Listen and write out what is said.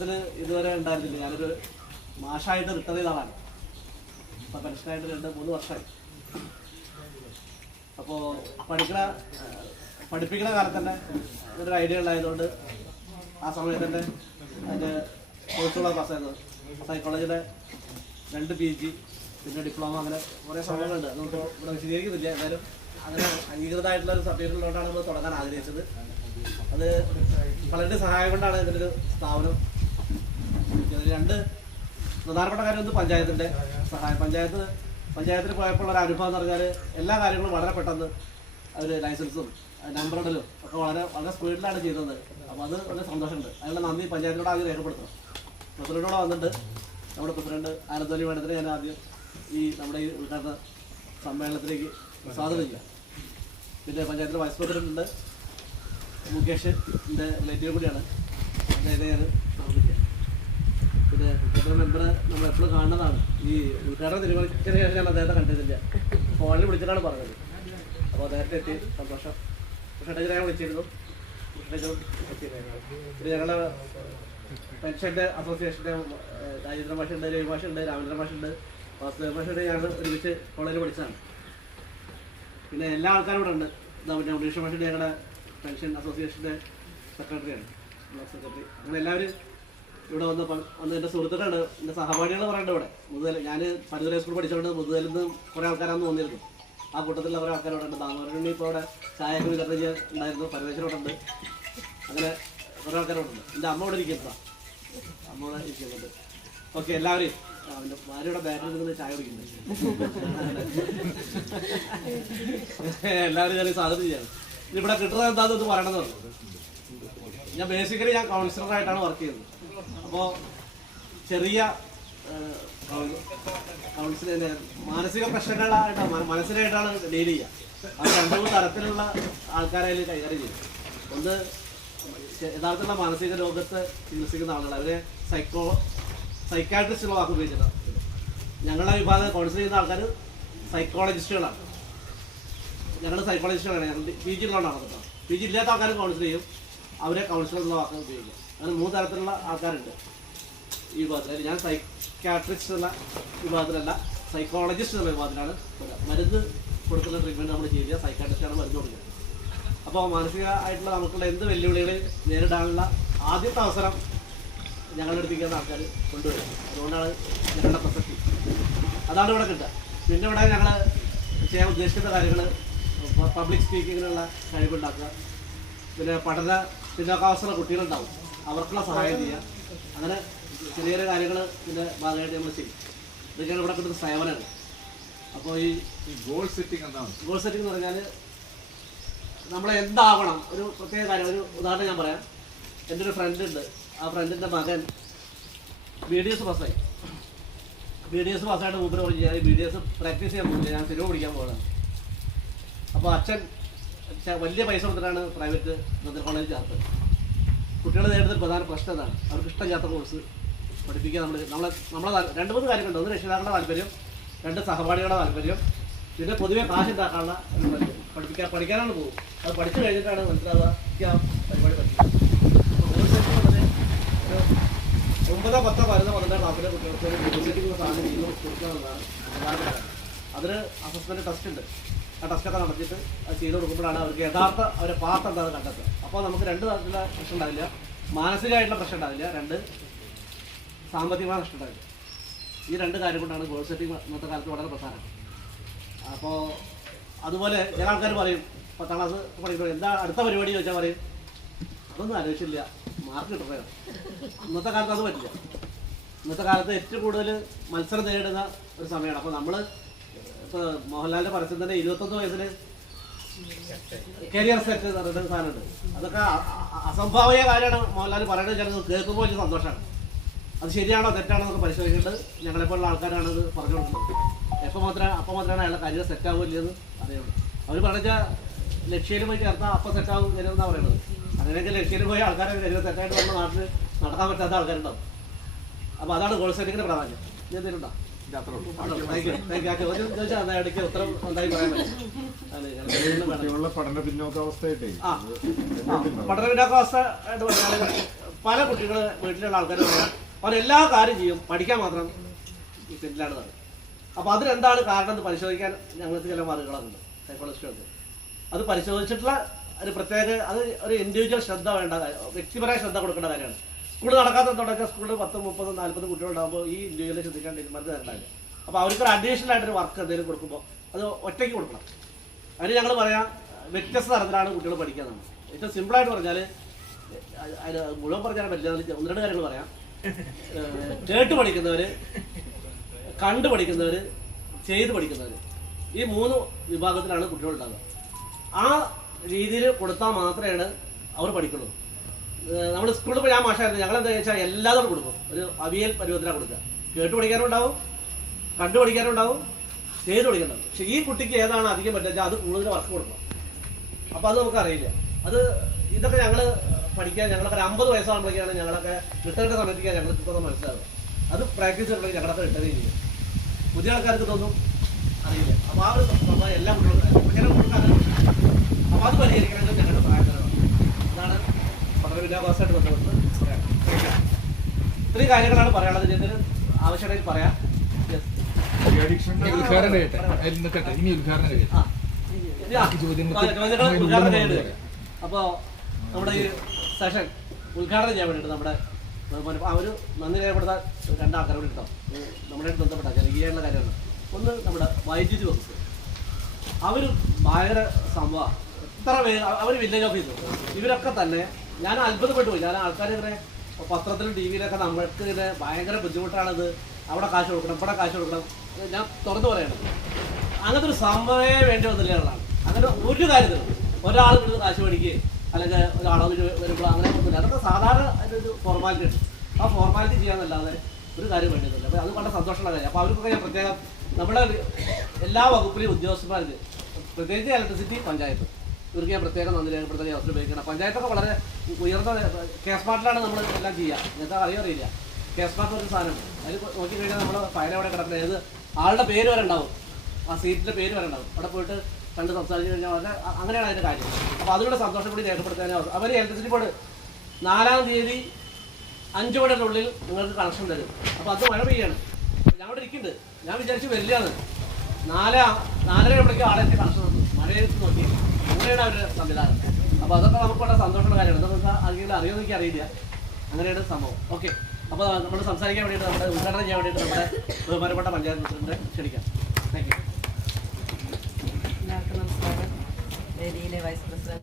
മനസ്സിൽ ഇതുവരെ ഉണ്ടായിരുന്നില്ല. ഞാനൊരു മാഷായിട്ട് റിട്ടയർ ചെയ്ത ആളാണ്. ഇപ്പം പെൻഷനായിട്ട് 2-3 വർഷമായി. അപ്പോൾ പഠിപ്പിക്കുന്ന കാലത്ത് തന്നെ ഒരു ഐഡിയ ഉണ്ടായതുകൊണ്ട് ആ സമയത്ത് തന്നെ അതിൻ്റെ കോഴ്സുകളൊക്കെ പാസ്സായിരുന്നു. സൈക്കോളജിയുടെ 2 PG, പിന്നെ ഡിപ്ലോമ, അങ്ങനെ കുറേ സമയങ്ങളുണ്ട്. നമുക്ക് ഇവിടെ വിശദീകരിക്കുന്നില്ല. എന്നാലും അങ്ങനെ അംഗീകൃതമായിട്ടുള്ള ഒരു സബ്ജക്റ്റിലോട്ടാണ് നമ്മൾ തുടങ്ങാൻ ആഗ്രഹിച്ചത്. അത് പലരുടെ സഹായം കൊണ്ടാണ് ഇതിൻ്റെ ഒരു സ്ഥാപനം. 2 പ്രധാനപ്പെട്ട കാര്യം ഒന്ന് പഞ്ചായത്തിൻ്റെ സഹായം. പഞ്ചായത്തിൽ പോയപ്പോൾ ഒരു അനുഭവം എന്ന് പറഞ്ഞാൽ എല്ലാ കാര്യങ്ങളും വളരെ പെട്ടെന്ന് അവർ ലൈസൻസും നമ്പറിടലും ഒക്കെ വളരെ സ്പീഡിലാണ് ചെയ്തത്. അപ്പോൾ അത് വളരെ സന്തോഷമുണ്ട്. അതിനുള്ള നന്ദി പഞ്ചായത്തിനോട് ആദ്യം രേഖപ്പെടുത്തണം. പ്രസിഡന്റിനോട് വന്നിട്ട് നമ്മുടെ പ്രസിഡന്റ് ആനന്ദവല്ലി മേഡത്തിനെ ഞാൻ ആദ്യം നമ്മുടെ ഈ ഉദ്ഘാടന സമ്മേളനത്തിലേക്ക് സ്വാഗതം ചെയ്യാം. പിന്നെ പഞ്ചായത്തിലെ വൈസ് പ്രസിഡന്റ് ഉണ്ട്, മുകേഷ്, എൻ്റെ റിലേറ്റീവ് കൂടിയാണ്. അദ്ദേഹത്തെ ഞാൻ സ്വാഗതിക്കാം. പിന്നെ മെമ്പർ നമ്മളെപ്പോഴും കാണുന്നതാണ്. ഈ ഉദ്ഘാടനം തീരുമാനിച്ചതിന് ശേഷം ഞാൻ അദ്ദേഹത്തെ കണ്ടിട്ടില്ല. ഫോണിൽ വിളിച്ചിട്ടാണ് പറഞ്ഞത്. അപ്പോൾ അദ്ദേഹത്തെ എത്തി, സന്തോഷം. കൃഷ്ണടേജ് ഞാൻ വിളിച്ചിരുന്നു. കൃഷ്ണടേജ് എത്തിയിരുന്നു. പിന്നെ ഞങ്ങളുടെ പെൻഷൻ്റെ അസോസിയേഷൻ്റെ രാജേന്ദ്ര മാഷുണ്ട്, രവി മാഷുണ്ട്, രാമേന്ദ്ര മാഷുണ്ട്, വാസുദേവ മാഷുണ്ട്. ഞാൻ ഒരുമിച്ച് കോളേജിൽ പഠിച്ചതാണ്. പിന്നെ എല്ലാ ആൾക്കാരും ഇവിടെ ഉണ്ട്. പിന്നെ ഉണ്ണീഷ മാഷുണ്ട്, ഞങ്ങളുടെ പെൻഷൻ അസോസിയേഷൻ്റെ സെക്രട്ടറിയാണ്, ബ്ലോക്ക് സെക്രട്ടറി. അങ്ങനെ എല്ലാവരും ഇവിടെ വന്ന് എൻ്റെ സുഹൃത്തുക്കളുണ്ട്, എൻ്റെ സഹപാഠികൾ പറയുന്നുണ്ട് ഇവിടെ. ഞാൻ പരുതല സ്കൂൾ പഠിച്ചുകൊണ്ട് മുതുതലിൽ നിന്ന് കുറേ ആൾക്കാരാന്ന് തോന്നിയിരുന്നു. ആ കൂട്ടത്തിലുള്ള കുറേ ആൾക്കാരോടെ ഉണ്ട്. ദാമോദരണ്ണി ഇപ്പോൾ അവിടെ ചായയൊക്കെ വിതരണം ചെയ്യാൻ ഉണ്ടായിരുന്നു. പരമേശ്വരോടുണ്ട്. അങ്ങനെ കുറേ ആൾക്കാരോടുണ്ട്. എൻ്റെ അമ്മ ഇവിടെ ഇരിക്കുന്നതാണ്. അമ്മ ഇവിടെ ഇരിക്കുന്നുണ്ട്. ഓക്കെ, എല്ലാവരെയും അവൻ്റെ ഭാര്യയുടെ ബാറ്റിൽ നിന്ന് ചായ കുടിക്കുന്നുണ്ട്. എല്ലാവരും ഞാൻ സ്വാഗതം ചെയ്യാണ്. ഇവിടെ കിട്ടുന്നത് എന്താണെന്ന് പറയണമെന്ന് പറഞ്ഞു. ഞാൻ കൗൺസിലറായിട്ടാണ് വർക്ക് ചെയ്യുന്നത്. അപ്പോൾ ചെറിയ കൗൺസിലിൻ്റെ മാനസിക പ്രശ്നങ്ങളായിട്ടാണ് മനസ്സിലായിട്ടാണ് ഡീൽ ചെയ്യുക. അത് 2-3 തരത്തിലുള്ള ആൾക്കാരെ കൈകാര്യം ചെയ്യും. ഒന്ന് യഥാർത്ഥത്തിലുള്ള മാനസിക രോഗത്തെ ചികിത്സിക്കുന്ന ആളുകൾ, അവരെ സൈക്കാട്രിസ്റ്റുള്ള വാക്ക് ഉപയോഗിച്ചിട്ടാണ്. ഞങ്ങളുടെ വിഭാഗം കൗൺസിൽ ചെയ്യുന്ന ആൾക്കാർ സൈക്കോളജിസ്റ്റുകളാണ്. ഞങ്ങൾ സൈക്കോളജിസ്റ്റുകളാണ്. ഞങ്ങൾ PG ഉള്ളതാണ് കേട്ടോ. PG ഇല്ലാത്ത ആൾക്കാർ കൗൺസിൽ ചെയ്യും. അവരെ കൗൺസിലർ എന്നുള്ള വാക്ക് ഉപയോഗിക്കും. അങ്ങനെ 3 തരത്തിലുള്ള ആൾക്കാരുണ്ട് ഈ വിഭാഗത്തിൽ. ഞാൻ സൈക്കാട്രിസ്റ്റ് എന്ന വിഭാഗത്തിലല്ല, സൈക്കോളജിസ്റ്റ് എന്ന വിഭാഗത്തിലാണ്. മരുന്ന് കൊടുക്കുന്ന ട്രീറ്റ്മെൻറ്റ് നമ്മൾ ചെയ്യുക. സൈക്കാട്രിസ്റ്റാണ് മരുന്ന് കൊടുക്കുന്നത്. അപ്പോൾ മാനസികമായിട്ടുള്ള നമുക്കുള്ള എന്ത് വെല്ലുവിളികളെ നേരിടാനുള്ള ആദ്യത്തെ അവസരം ഞങ്ങളുടെ അടുപ്പിക്കുന്ന ആൾക്കാർ കൊണ്ടുവരും. അതുകൊണ്ടാണ് ഞങ്ങളുടെ പ്രസക്തി. അതാണ് ഇവിടെ കിട്ടുക. പിന്നെ ഇവിടെ ഞങ്ങൾ ചെയ്യാൻ ഉദ്ദേശിക്കുന്ന കാര്യങ്ങൾ പബ്ലിക് സ്പീക്കിങ്ങിനുള്ള കഴിവുണ്ടാക്കുക, പിന്നെ പഠന പിന്നോക്കാവസ്ഥയുള്ള കുട്ടികളുണ്ടാവും, അവർക്കുള്ള സഹായം ചെയ്യുക. അങ്ങനെ ചെറിയ ചെറിയ കാര്യങ്ങൾ ഇതിൻ്റെ ഭാഗമായിട്ട് നമ്മൾ ചെയ്യും. ഇതൊക്കെയാണ് ഇവിടെ കിട്ടുന്ന സേവനങ്ങൾ. അപ്പോൾ ഈ ഗോൾ സെറ്റിംഗ് എന്താണ്? ഗോൾ സെറ്റിംഗ് എന്ന് പറഞ്ഞാൽ നമ്മൾ എന്താവണം, ഒരു പ്രത്യേക കാര്യം. ഒരു ഉദാഹരണം ഞാൻ പറയാം. എൻ്റെ ഒരു ഫ്രണ്ട് ഉണ്ട്. ആ ഫ്രണ്ടിൻ്റെ മകൻ BDS പാസ്സായി. BDS പാസ്സായിട്ട് മുമ്പിൽ പറഞ്ഞു, ഞാൻ BDS പ്രാക്ടീസ് ചെയ്യാൻ പോകില്ല, ഞാൻ സിനിമ പഠിക്കാൻ പോകുകയാണ്. അപ്പോൾ അച്ഛൻ വലിയ പൈസ കൊടുത്തിട്ടാണ് പ്രൈവറ്റ് മെഡിക്കൽ കോളേജിൽ ചേർത്തത്. കുട്ടികൾ നേരിടുന്ന പ്രധാന പ്രശ്നം എന്താണ്? അവർക്ക് ഇഷ്ടമില്ലാത്ത കോഴ്സ് പഠിപ്പിക്കുക. നമ്മളെ 2-3 കാര്യങ്ങളുണ്ട്. ഒന്ന് രക്ഷിതാക്കളുടെ താല്പര്യം, 2 സഹപാഠികളുടെ താല്പര്യം, പിന്നെ പൊതുവെ കാശ് ഉണ്ടാക്കാനുള്ള പഠിക്കാനാണ് പോകും. അത് പഠിച്ചു കഴിഞ്ഞിട്ടാണ് മനസ്സിലാവുക പരിപാടി പഠിക്കുക. 9, 10, 11, 12 ക്ലാസ്സിലെ കുട്ടികൾക്ക് യൂണിവേഴ്സിറ്റിക്കുള്ള സാധനം ചെയ്ത് കൊടുക്കാവുന്നതാണ് പ്രധാന കാര്യം. അതിന് അസസ്മെൻറ്റ് ടെസ്റ്റ് ഉണ്ട്. ആ ടെസ്റ്റൊക്കെ നടത്തിയിട്ട് അത് ചെയ്ത് കൊടുക്കുമ്പോഴാണ് അവർക്ക് യഥാർത്ഥ അവരെ പാർട്ട് എന്താണെന്ന് കണ്ടെത്തുക. അപ്പോൾ നമുക്ക് 2 തരത്തിലുള്ള പ്രശ്നം ഉണ്ടാവില്ല. മാനസികമായിട്ടുള്ള പ്രശ്നം ഉണ്ടാവില്ല, 2 സാമ്പത്തികമായ പ്രശ്നം ഉണ്ടാവില്ല. ഈ 2 കാര്യം കൊണ്ടാണ് ഗോൾ സെറ്റിംഗ് ഇന്നത്തെ കാലത്ത് വളരെ പ്രധാനം. അപ്പോൾ അതുപോലെ ചില ആൾക്കാർ പറയും, 10ാം ക്ലാസ് പഠിക്കുമ്പോൾ എന്താ അടുത്ത പരിപാടി ചോദിച്ചാൽ പറയും, അതൊന്നും ആലോചിച്ചില്ല, മാർക്ക് കിട്ടുകയാണ്. ഇന്നത്തെ കാലത്ത് അത് പറ്റില്ല. ഇന്നത്തെ കാലത്ത് ഏറ്റവും കൂടുതൽ മത്സരം നേരിടുന്ന ഒരു സമയമാണ്. അപ്പോൾ നമ്മൾ ഇപ്പോൾ മോഹൻലാലിൻ്റെ പരസ്യം തന്നെ 21 വയസ്സിൽ കരിയർ സെറ്റ് എന്ന് പറയുന്ന സാധനമുണ്ട്. അതൊക്കെ അസംഭാവിക കാര്യമാണ് മോഹൻലാൽ പറയുന്നത്. ചിലത് കേൾക്കുമ്പോൾ വലിയ സന്തോഷമാണ്. അത് ശരിയാണോ തെറ്റാണോ എന്നൊക്കെ പരിശോധിച്ചിട്ട് ഞങ്ങളെപ്പോലുള്ള ആൾക്കാരാണ് ഇത് പറഞ്ഞു കൊടുക്കുന്നത്. അപ്പം മാത്രമാണ് അയാളുടെ കരിയർ സെറ്റാവില്ലെന്ന് അറിയുള്ളൂ. അവർ പറഞ്ഞ ലക്ഷ്യയിൽ പോയി ചേർത്താൽ അപ്പം സെറ്റാവും എന്നാണ് പറയുന്നത്. അങ്ങനെയൊക്കെ ലക്ഷ്യയിൽ പോയി ആൾക്കാരെ കരിയർ സെറ്റായിട്ട് നമ്മുടെ നാട്ടിൽ നടക്കാൻ പറ്റാത്ത ആൾക്കാരുണ്ടാവും. അപ്പോൾ അതാണ് ഗോൾ സെറ്റിങ്ങിൻ്റെ പ്രാധാന്യം. ഞാൻ തരുന്നുണ്ടോ? പഠന പിന്നോക്കാവസ്ഥയായിട്ട് പഠന പിന്നോക്കാവസ്ഥ ആയിട്ട് പറഞ്ഞാൽ പല കുട്ടികൾ വീട്ടിലുള്ള ആൾക്കാർ പറയാം അവരെല്ലാ കാര്യം ചെയ്യും, പഠിക്കാൻ മാത്രം പിന്നിലാണ് പറയുന്നത്. അപ്പോൾ അതിലെന്താണ് കാരണം എന്ന് പരിശോധിക്കാൻ ഞങ്ങൾക്ക് ചില മാർഗങ്ങളുണ്ട് സൈക്കോളജിസ്റ്റുകൾക്ക്. അത് പരിശോധിച്ചിട്ടുള്ള ഒരു പ്രത്യേക അത് ഒരു ഇൻഡിവിജ്വൽ ശ്രദ്ധ വേണ്ട, വ്യക്തിപരമായ ശ്രദ്ധ കൊടുക്കേണ്ട കാര്യമാണ്. സ്കൂൾ നടക്കാത്തതുകൊണ്ടൊക്കെ സ്കൂളിൽ 10, 30, 40 കുട്ടികളുണ്ടാകുമ്പോൾ ഈ ഇൻഡിവിജ്വലിനെ ശ്രദ്ധിക്കാൻ തീരുമാനത്തിൽ തരണ്ടാവില്ല. അപ്പോൾ അവർക്കൊരു അഡീഷണൽ ആയിട്ടൊരു വർക്ക് എന്തെങ്കിലും കൊടുക്കുമ്പോൾ അത് ഒറ്റയ്ക്ക് കൊടുക്കണം. അതിന് ഞങ്ങൾ പറയാം വ്യത്യസ്ത തരത്തിലാണ് കുട്ടികൾ പഠിക്കുന്നത്. ഏറ്റവും സിമ്പിളായിട്ട് പറഞ്ഞാൽ അതിന് മുഴുവൻ പറഞ്ഞാൽ പറ്റില്ല, 1-2 കാര്യങ്ങൾ പറയാം. കേട്ട് പഠിക്കുന്നവർ, കണ്ടു പഠിക്കുന്നവർ, ചെയ്ത് പഠിക്കുന്നവർ, ഈ 3 വിഭാഗത്തിലാണ് കുട്ടികളുണ്ടാകുക. ആ രീതിയിൽ കൊടുത്താൽ മാത്രമേ അവർ പഠിക്കുള്ളൂ. നമ്മൾ സ്കൂളിൽ പോയി ഞാൻ മാഷായിരുന്നു, ഞങ്ങളെന്താ വെച്ചാൽ എല്ലാവരും കൊടുക്കും. ഒരു അവിയൽ പരുവത്തിലാണ് കൊടുക്കുക. കേട്ട് പഠിക്കാനും ഉണ്ടാവും, കണ്ടു പഠിക്കാനും ഉണ്ടാവും, ചെയ്ത് പഠിക്കാനുണ്ടാവും. പക്ഷെ ഈ കുട്ടിക്ക് ഏതാണ് അധികം പറ്റുക അത് കൂടുതൽ വർക്ക് കൊടുക്കണം. അപ്പോൾ അത് നമുക്കറിയില്ല. അത് ഇതൊക്കെ ഞങ്ങൾ പഠിക്കാൻ ഞങ്ങളൊക്കെ ഒരു 50 വയസ്സാകുമ്പോഴേക്കാണ് ഞങ്ങളൊക്കെ റിട്ടേണിൻ്റെ സമയത്തേക്കാണ് ഞങ്ങൾക്ക് ഇതൊക്കെ മനസ്സിലാവുക. അത് പ്രാക്ടീസ് ചെയ്തിട്ടുണ്ടെങ്കിൽ ഞങ്ങളൊക്കെ റിട്ടേൺ ചെയ്യും. പുതിയ ആൾക്കാർക്ക് ഇതൊന്നും അറിയില്ല. അപ്പോൾ ആ ഒരു സംഭവം എല്ലാ കുട്ടികളും ചില കുട്ടികൾക്ക് അപ്പോൾ അത് പരിഹരിക്കണമെങ്കിൽ ഞങ്ങളുടെ സഹായകരമാണ്. ഇതാണ് പഠന വിദ്യാഭ്യാസമായിട്ട് ബന്ധപ്പെട്ട് പറയാം. ഇത്രയും കാര്യങ്ങളാണ് പറയാനുള്ളത്. ഇതിന് ആവശ്യമായിട്ട് പറയാം. അപ്പോൾ നമ്മുടെ ഈ സെഷൻ ഉദ്ഘാടനം ചെയ്യാൻ വേണ്ടിയിട്ട് നമ്മുടെ ഒരു നന്ദി രേഖപ്പെടുത്താൻ 2 ആൾക്കാരെ കൂടി ഉണ്ടാവും. നമ്മുടെ ബന്ധപ്പെട്ട ജനകീയമായിട്ടുള്ള കാര്യമാണ്. ഒന്ന് നമ്മുടെ വൈദ്യുതി വകുപ്പ്, അവർ ഭയങ്കര സംഭവം. എത്ര പേര് അവർ വില്ലേജ് ഓഫീസർ ഇവരൊക്കെ തന്നെ ഞാൻ അത്ഭുതപ്പെട്ടു പോയി. ഞാൻ ആൾക്കാർ ഇങ്ങനെ പത്രത്തിലും ടി വിയിലൊക്കെ നമ്മൾക്ക് ഇങ്ങനെ ഭയങ്കര ബുദ്ധിമുട്ടാണത്. അവിടെ കാശ് കൊടുക്കണം, ഇവിടെ കാശ് കൊടുക്കണം. ഞാൻ തുറന്നു പറയണം, അങ്ങനത്തെ ഒരു സംഭവമേ വേണ്ടി വന്നില്ല എന്നുള്ളതാണ്. അങ്ങനെ ഒരു കാര്യത്തിലും ഒരാൾ നിന്ന് കാശ് മേടിക്കുകയും അല്ലെങ്കിൽ ഒരാളവ് വരുമ്പോൾ അങ്ങനെ ഒന്നുമില്ല. അതൊക്കെ സാധാരണ ഒരു ഫോർമാലിറ്റി ഉണ്ട്. ആ ഫോർമാലിറ്റി ചെയ്യാന്നല്ലാതെ ഒരു കാര്യം വേണ്ടിയില്ല. അപ്പോൾ അത് വളരെ സന്തോഷമുള്ള കാര്യം. അപ്പോൾ അവർക്കൊക്കെ ഞാൻ പ്രത്യേകം നമ്മുടെ എല്ലാ വകുപ്പിലെയും ഉദ്യോഗസ്ഥന്മാർക്ക്, പ്രത്യേകിച്ച് ഇലക്ട്രിസിറ്റി, പഞ്ചായത്ത്, ഇവർക്ക് ഞാൻ പ്രത്യേകം നന്ദി രേഖപ്പെടുത്താൻ അവസരം ഉപയോഗിക്കണം. പഞ്ചായത്തൊക്കെ വളരെ ഉയർന്ന കേസ്മാർട്ടിലാണ് നമ്മൾ എല്ലാം ചെയ്യുക. എന്താ അറിയില്ല, കേസ്മാർട്ട് ഒരു സാധനമുണ്ട്. അതിൽ നോക്കിക്കഴിഞ്ഞാൽ നമ്മൾ ഫയൽ എവിടെ കിടക്കുന്നത്, ഏത് ആളുടെ പേര് വരെ ഉണ്ടാവും, ആ സീറ്റിൻ്റെ പേര് വരെ ഉണ്ടാവും. അവിടെ പോയിട്ട് കണ്ട് സംസാരിച്ച് കഴിഞ്ഞാൽ വളരെ അങ്ങനെയാണ് അതിൻ്റെ കാര്യം. അപ്പോൾ അതിലൂടെ സന്തോഷം കൂടി രേഖപ്പെടുത്താൻ അവർ ഇലക്ട്രിസിറ്റി ബോർഡ് 4-ാം തീയതി 5 മണിയുടെ നിങ്ങൾക്ക് കണക്ഷൻ തരും. അപ്പോൾ അത് മഴ പെയ്യാണ്. ഞാൻ അവിടെ ഇരിക്കുന്നുണ്ട്, ഞാൻ വിചാരിച്ച് വരില്ലാന്ന്. 4:30 ആളെ കണക്ഷൻ തന്നു, മഴയെടുത്ത് നോക്കി. അങ്ങനെയാണ് അവരുടെ സംവിധാനം. അപ്പോൾ അതൊക്കെ നമുക്ക് വളരെ സന്തോഷമുള്ള കാര്യമാണ്. എന്തൊക്കെ ആരെങ്കിലും അറിയുമെന്ന് എനിക്ക് അറിയില്ല. അങ്ങനെയാണ് സംഭവം. ഓക്കെ, അപ്പോൾ നമ്മൾ സംസാരിക്കാൻ വേണ്ടിയിട്ട് നമ്മുടെ ഉദ്ഘാടനം ചെയ്യാൻ വേണ്ടിയിട്ട് നമ്മുടെ ബഹുമാനപ്പെട്ട പഞ്ചായത്ത് പ്രസിഡന്റിനെ ക്ഷണിക്കാം. Thank you. എല്ലാവർക്കും നമസ്കാരം. വേദിയിലെ വൈസ് പ്രസിഡന്റ്